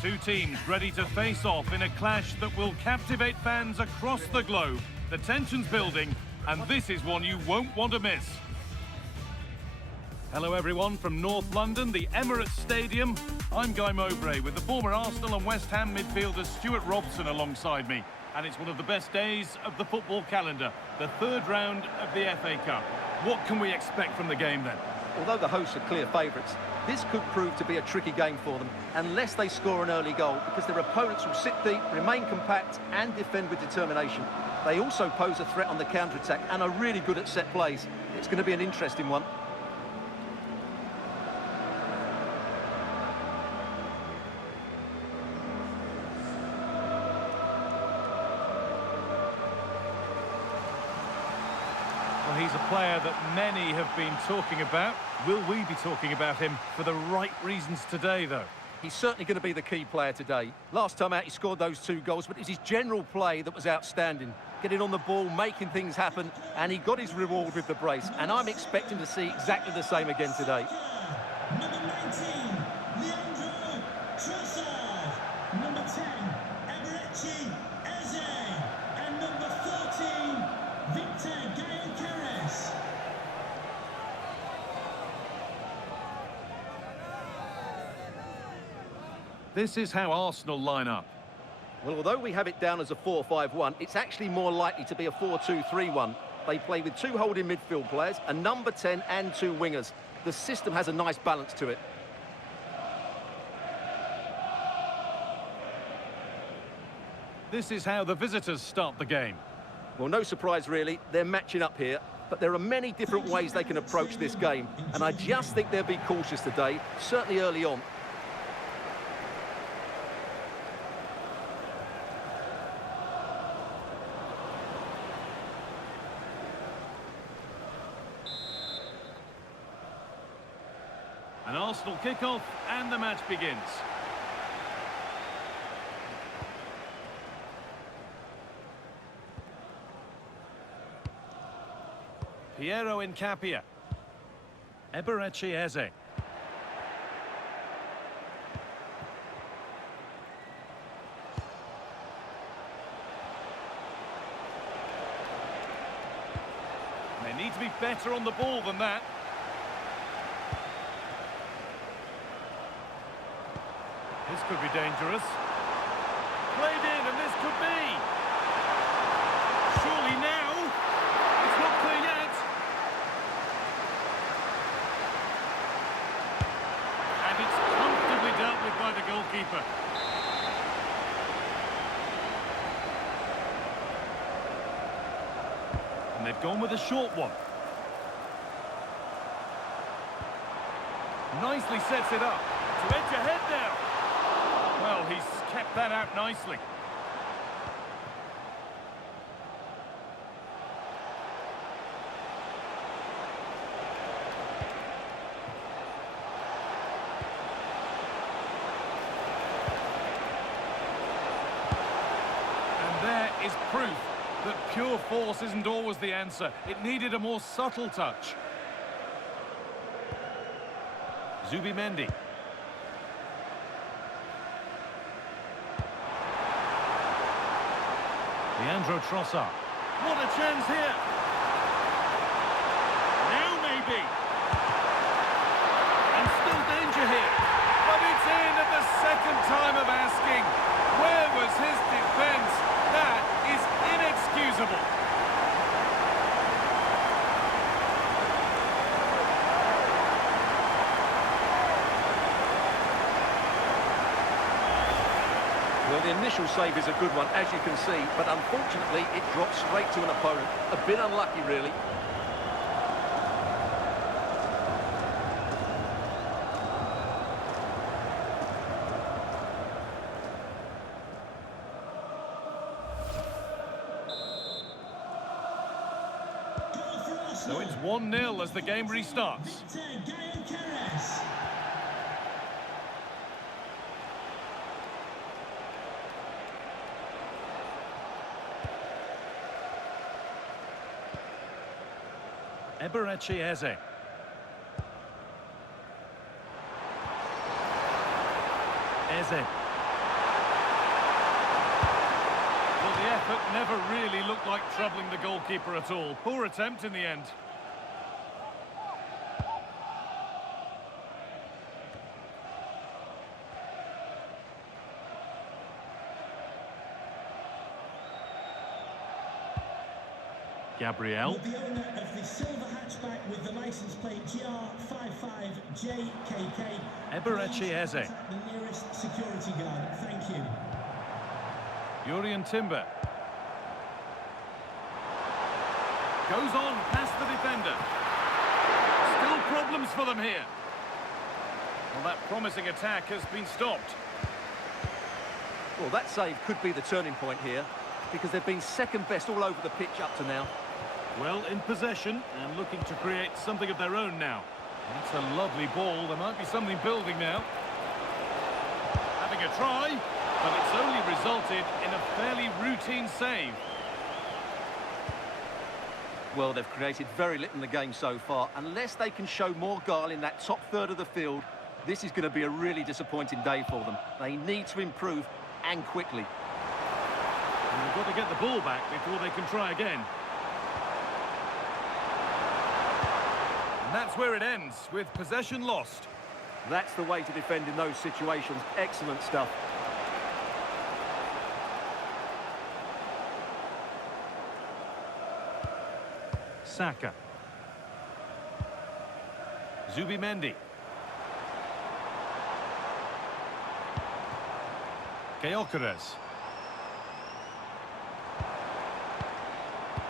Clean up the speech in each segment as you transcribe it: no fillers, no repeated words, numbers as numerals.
Two teams ready to face off in a clash that will captivate fans across the globe. The tension's building, and this is one you won't want to miss. Hello everyone from North London, the Emirates Stadium. I'm Guy Mowbray with the former Arsenal and West Ham midfielder Stuart Robson alongside me. And it's one of the best days of the football calendar, the third round of the FA Cup. What can we expect from the game then? Although the hosts are clear favourites, this could prove to be a tricky game for them, unless they score an early goal, because their opponents will sit deep, remain compact and defend with determination. They also pose a threat on the counter-attack and are really good at set plays. It's going to be an interesting one. Well, he's a player that many have been talking about. Will we be talking about him for the right reasons today, though? He's certainly going to be the key player today. Last time out, he scored those 2 goals, but it was his general play that was outstanding. Getting on the ball, making things happen, and he got his reward with the brace. And I'm expecting to see exactly the same again today. Number 19, Chesterfield. Number 10, Eberechi Eze. And number 14, Victor Gale-Keres. This is how Arsenal line up. Well, although we have it down as a 4-5-1, it's actually more likely to be a 4-2-3-1. They play with 2 holding midfield players, a number 10 and 2 wingers. The system has a nice balance to it. This is how the visitors start the game. Well, no surprise really, they're matching up here, but there are many different ways they can approach this game, and I just think they'll be cautious today, certainly early on. An Arsenal kickoff and the match begins. Piero Incapia. Eberechi Eze. They need to be better on the ball than that. This could be dangerous. Played in, and this could be. Surely now. It's not clear yet. And it's comfortably dealt with by the goalkeeper. And they've gone with a short one. Nicely sets it up. To edge ahead now. Well, he's kept that out nicely. And there is proof that pure force isn't always the answer. It needed a more subtle touch. Zubimendi. Leandro Trossard. What a chance here! Now maybe! And still danger here. But it's in at the second time of asking. Where was his defence? That is inexcusable. Well, the initial save is a good one, as you can see, but unfortunately it drops straight to an opponent. A bit unlucky, really. So it's 1-0 as the game restarts. Victor Gale-Keres. Eberechi Eze. Eze. effort never really looked like troubling the goalkeeper at all. Poor attempt in the end. Gabriel. With the owner of the silver hatchback with the license plate GR55JKK. Eberechi Eze. The nearest security guard. Thank you. Jurien Timber. Goes on past the defender. Still problems for them here. Well, that promising attack has been stopped. Well, that save could be the turning point here, because they've been second best all over the pitch up to now. Well, in possession and looking to create something of their own now. That's a lovely ball. There might be something building now. Having a try, but it's only resulted in a fairly routine save. Well, they've created very little in the game so far. Unless they can show more guile in that top third of the field, this is going to be a really disappointing day for them. They need to improve, and quickly. And they've got to get the ball back before they can try again. And that's where it ends, with possession lost. That's the way to defend in those situations. Excellent stuff. Saka. Zubimendi. Gyökeres.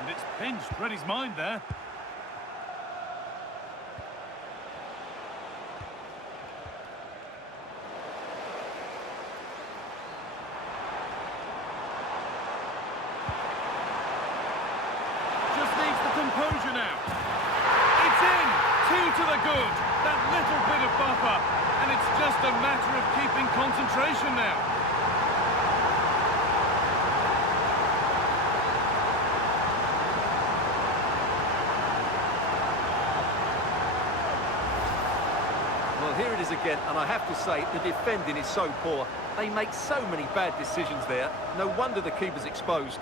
And it's pinched, read his mind there. Just needs the composure now. It's in! 2 to the good. That little bit of buffer. And it's just a matter of keeping concentration now. Well, here it is again, and I have to say, the defending is so poor. They make so many bad decisions there. No wonder the keeper's exposed.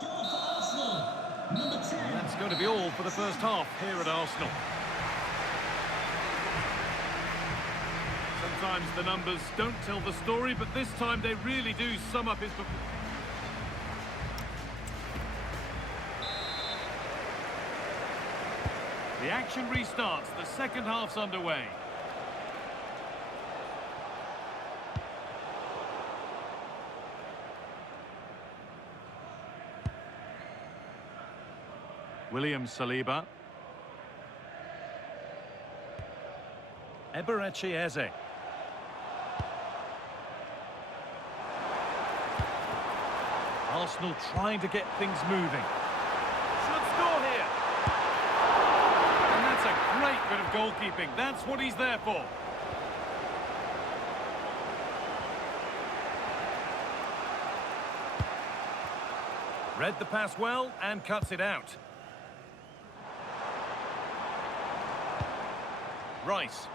Goal for Arsenal. Number 10. And that's going to be all for the first half here at Arsenal. Sometimes the numbers don't tell the story, but this time they really do sum up his performance. The action restarts. The second half's underway. William Saliba. Eberechi Eze. Arsenal trying to get things moving. Should score here. And that's a great bit of goalkeeping. That's what he's there for. Read the pass well and cuts it out. Rice.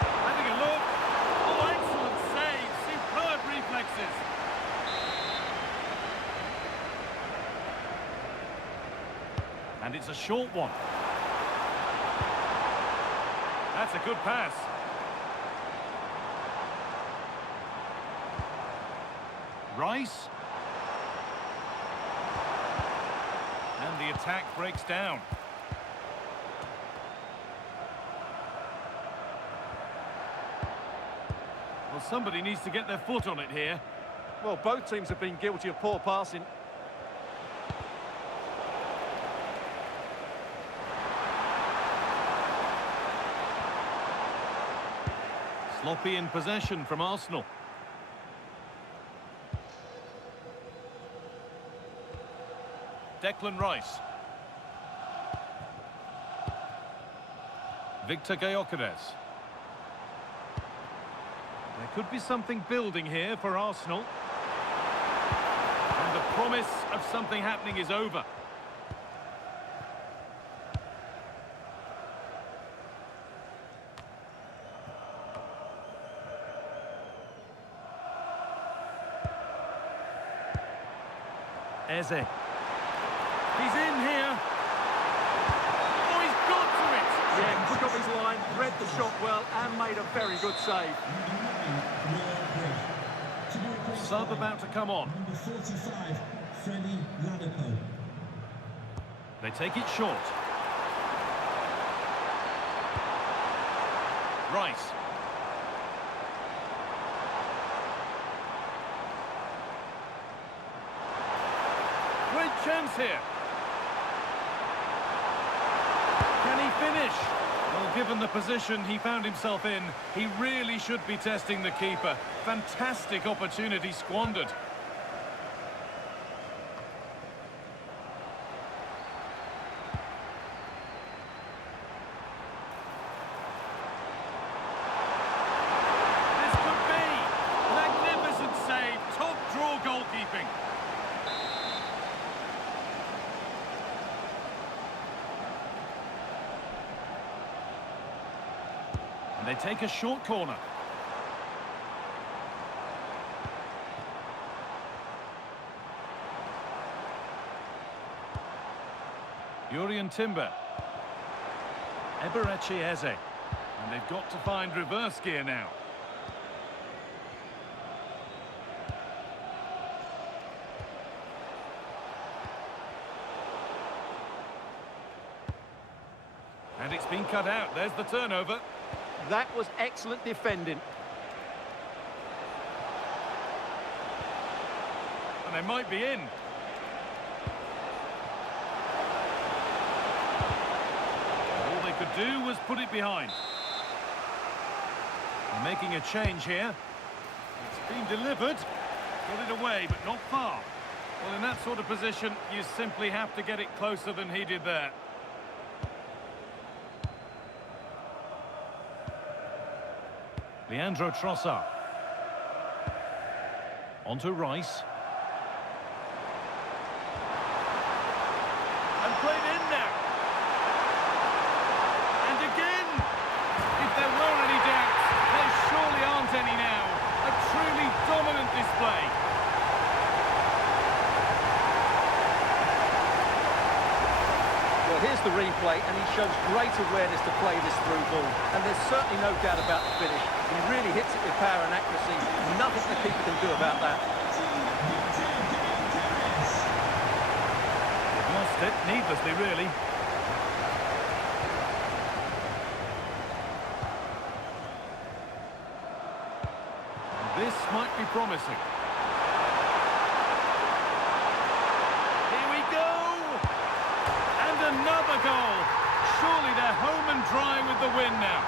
Having a look. Oh, excellent save. Superb reflexes. And it's a short one. That's a good pass. Rice. And the attack breaks down. Well, somebody needs to get their foot on it here. Well, both teams have been guilty of poor passing. Sloppy in possession from Arsenal. Declan Rice. Victor Gyökeres. There could be something building here for Arsenal. And the promise of something happening is over. Eze. He's in here. Oh, he's got to it. Yeah, took off his line, read the shot well, and made a very good save. Sub about to come on. Number 45, Freddie Ladapo. They take it short. Rice. Great chance here. Can he finish? Well, given the position he found himself in, he really should be testing the keeper. Fantastic opportunity squandered. This could be. Magnificent save. Top draw goalkeeping. And they take a short corner. Jurrien Timber. Eberechi Eze. And they've got to find reverse gear now. And it's been cut out. There's the turnover. That was excellent defending. And they might be in. All they could do was put it behind. They're making a change here. It's been delivered. Got it away, but not far. Well, in that sort of position, you simply have to get it closer than he did there. Leandro Trossard. On to Rice. And played in now. And again! If there were any doubts, there surely aren't any now. A truly dominant display. Well, here's the replay, and he shows great awareness to play this through ball. And there's certainly no doubt about the finish. He really hits it with power and accuracy. Nothing the keeper can do about that. Lost it, needlessly, really. This might be promising. Here we go! And another goal! Surely they're home and dry with the win now.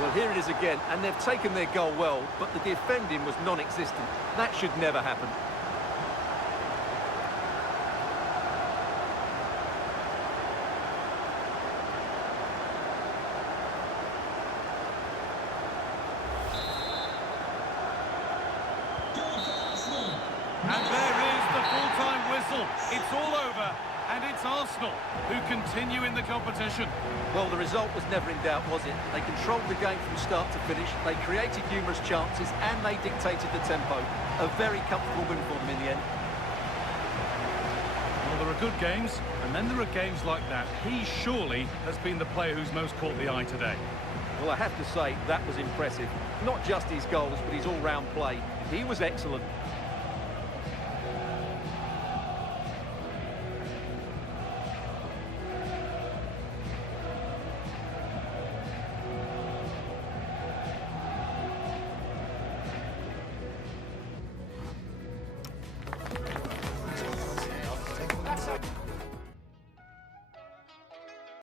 Well, here it is again, and they've taken their goal well, but the defending was non-existent. That should never happen. And there is the full-time whistle. It's all over, and it's Arsenal who continue in the competition. Well, the result was never in doubt, was it? They controlled the game from start to finish, they created numerous chances, and they dictated the tempo. A very comfortable win for them in the end. Well, there are good games, and then there are games like that. He surely has been the player who's most caught the eye today. Well, I have to say, that was impressive. Not just his goals, but his all-round play. He was excellent.